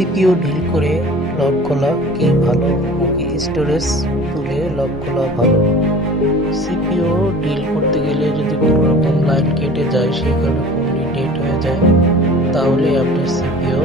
CPU deal করে lock খোলা কি ভালো নাকি স্টোরেজ তুলে লক খোলা ভালো? সিপিইউ ডিল করতে গেলে যদি কোনো রকম লাইন কেটে যায়, সেই কারণে ফোনটি ডেড হয়ে যায়, তাহলে আপনার সিপিইউ